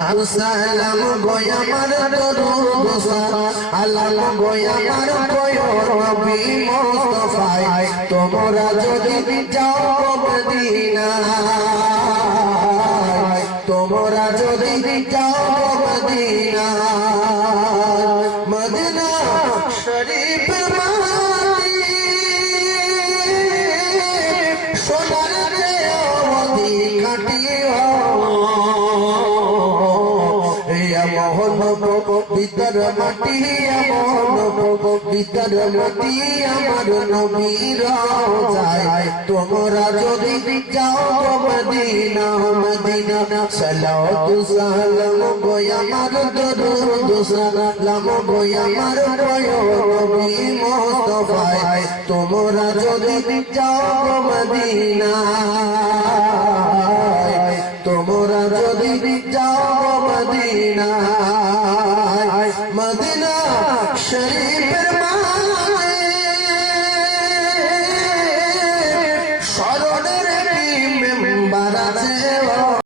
সালাম গোয়া মার দরুদ সালাম গোয়া মার নবী মুস্তাফায় তোমরা যদি যাও মদিনায় তোমরা যদি যাও মদিনায় মদিনা শরীফ মাটি সোনার দেওয়ালি কাটিও বিদর মাটি বিদর মাটি আমার নবীর যায় তোমরা যদি যাও মদিনা মদিনা সালাত সালাম গোয়া আমার দরুদ সালাম গোয়া আমার নবী মুস্তাফায় তোমরা যদি যাও মদিনা তোমরা যদি যাও মদিনা মদিনা